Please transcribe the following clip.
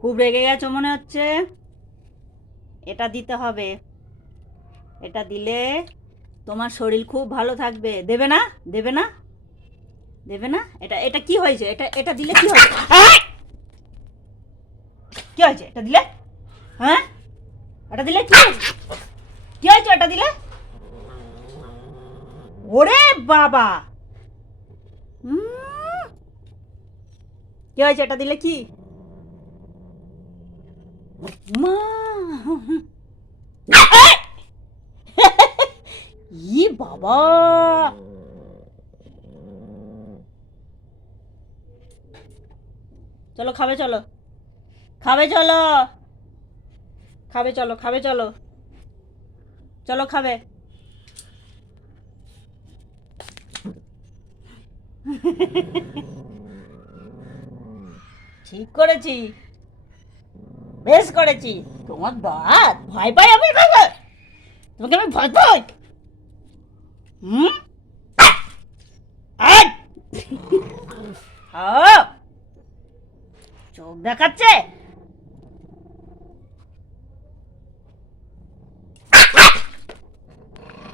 খুব রেগে গেছো মনে হচ্ছে। এটা দিতে হবে। এটা দিলে তোমার শরীর খুব ভালো থাকবে। দেবে না? দেবে না? দেবে না? এটা এটা কি হয়েছে? এটা এটা দিলে কি হয়েছে? কি হয়েছে এটা দিলে? হ্যাঁ, এটা দিলে কি হয়েছে? কি হয়েছে এটা দিলে? ওরে বাবা! উম, কি হয়েছে এটা দিলে? কি মা! ই বাবা! চলো খাবে, চলো খাবে, চলো খাবে, চলো খাবে, চলো চলো খাবে। ঠিক করেছি, বেশ করেছি। তোমার দাঁত ভয় পাই আমি তোমাকে? তোমাকে আমি ভয় পাই? হুম? আয়! আহ! চোখ দেখাচ্ছে।